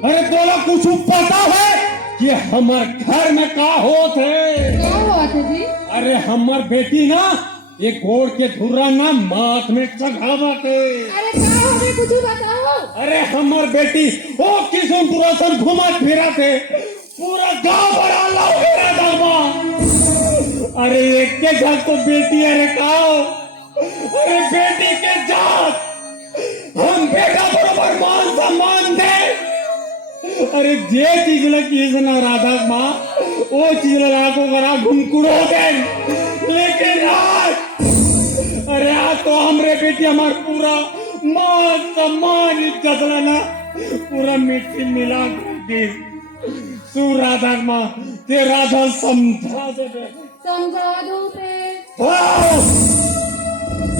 अरे बोला कुछ पता है कि हमार घर में का होत है? क्या हुआ था जी? अरे हमार बेटी ना ये गोड़ के धुरा ना माथ में चढ़ावत है। अरे क्या हो गया, कुछ बताओ। अरे हमार बेटी ओ किशनपुरा से घुमा फिरा थे, पूरा गांव बड़ा लौकेरा दरबा। अरे एक के घर तो बेटी अरे काओ, अरे बेटी के जात हम बेटा बरोबर मान सम्मान दे। अरे जे चीज लगी ना राधा माँ वो चीज लाखों करा घुमकुड़ो दे, लेकिन आज अरे आज तो हमरे बेटी हमार पूरा मान सम्मान इज्जत लेना पूरा मिट्टी मिला दी। तू राधा माँ ते राधा समझा दे, समझा दो पे।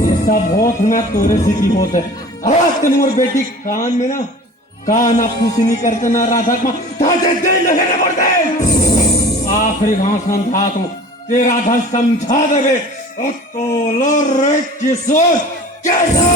ये सब होत ना तोरे से की होत है। आज तेन मोर बेटी कान में ना कान आप खुशी नहीं करते ना राधा माँ ताजे दे लगने पड़ते। आखिरी घास समझा तू ते राधा समझा दे तो रे किशोर कैसा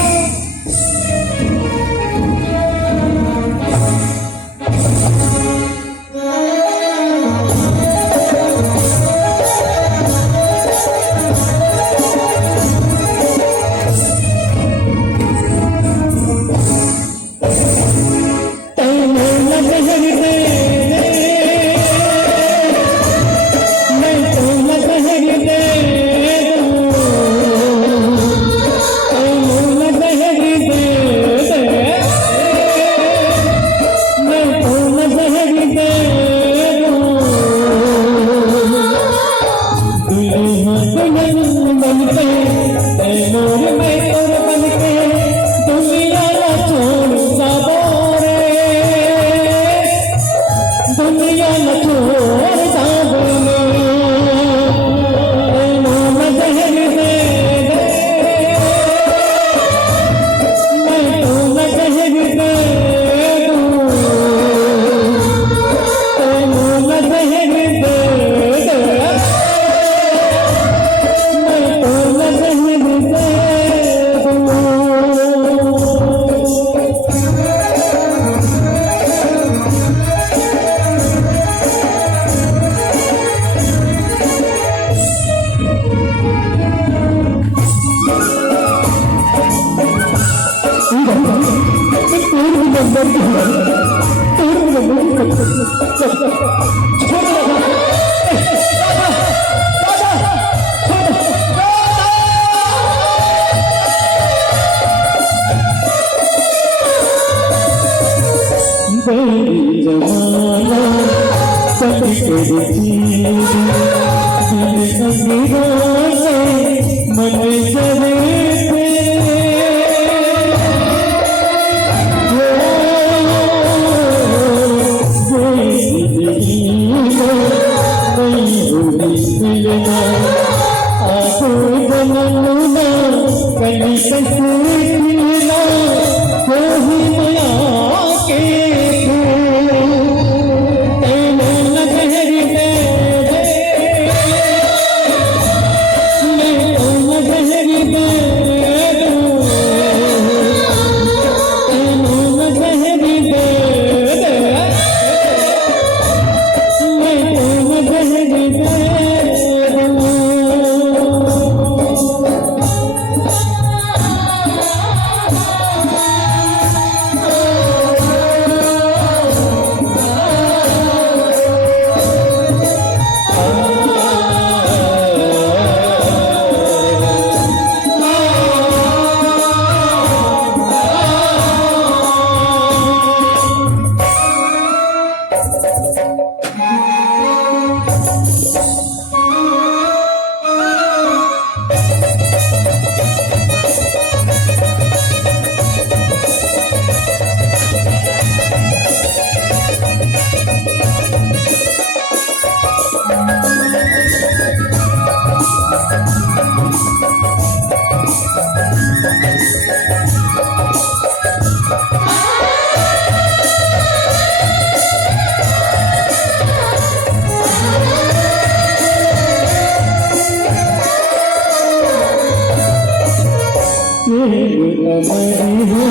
अमर हो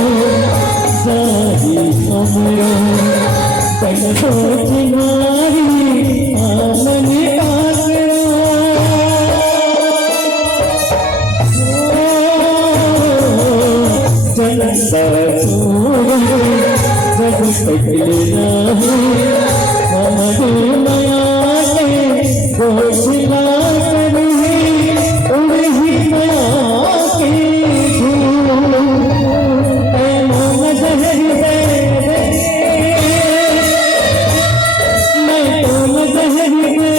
सारी अमर चिनारी आमने आसरा जनता जब पकड़ना हमारे नया घोषणा करी उड़ी नया की धूल मन जहर दे मैं तुम जहर दे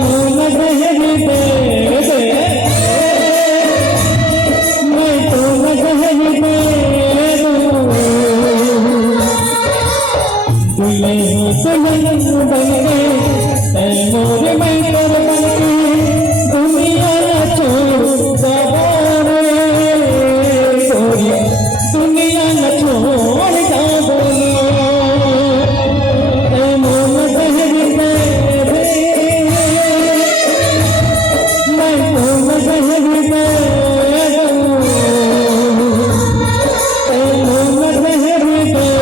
मन जहर दे मैं तुम जहर दे मोर मैं कर दुनिया छोड़ दुनिया न छोड़ जा मोम जहर दे मैं मोम जहर दे मोम जहर दे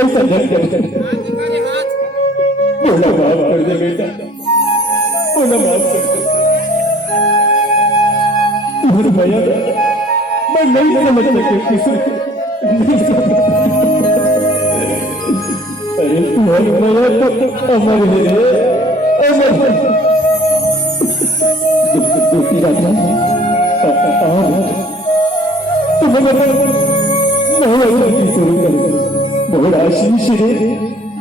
ऐसा धन करते बोला माफ कर दे बेटा, बोला माफ कर दे। तुम्हारी भैया मैं नहीं समझ सके किसी अरे तुम्हारी भैया तो अमर है, अमर दूसरी बात तुम्हें शुरू कर मोर आशीष रे,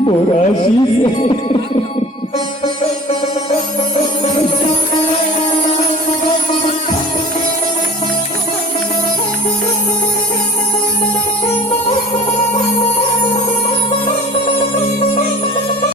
मोर आशीष।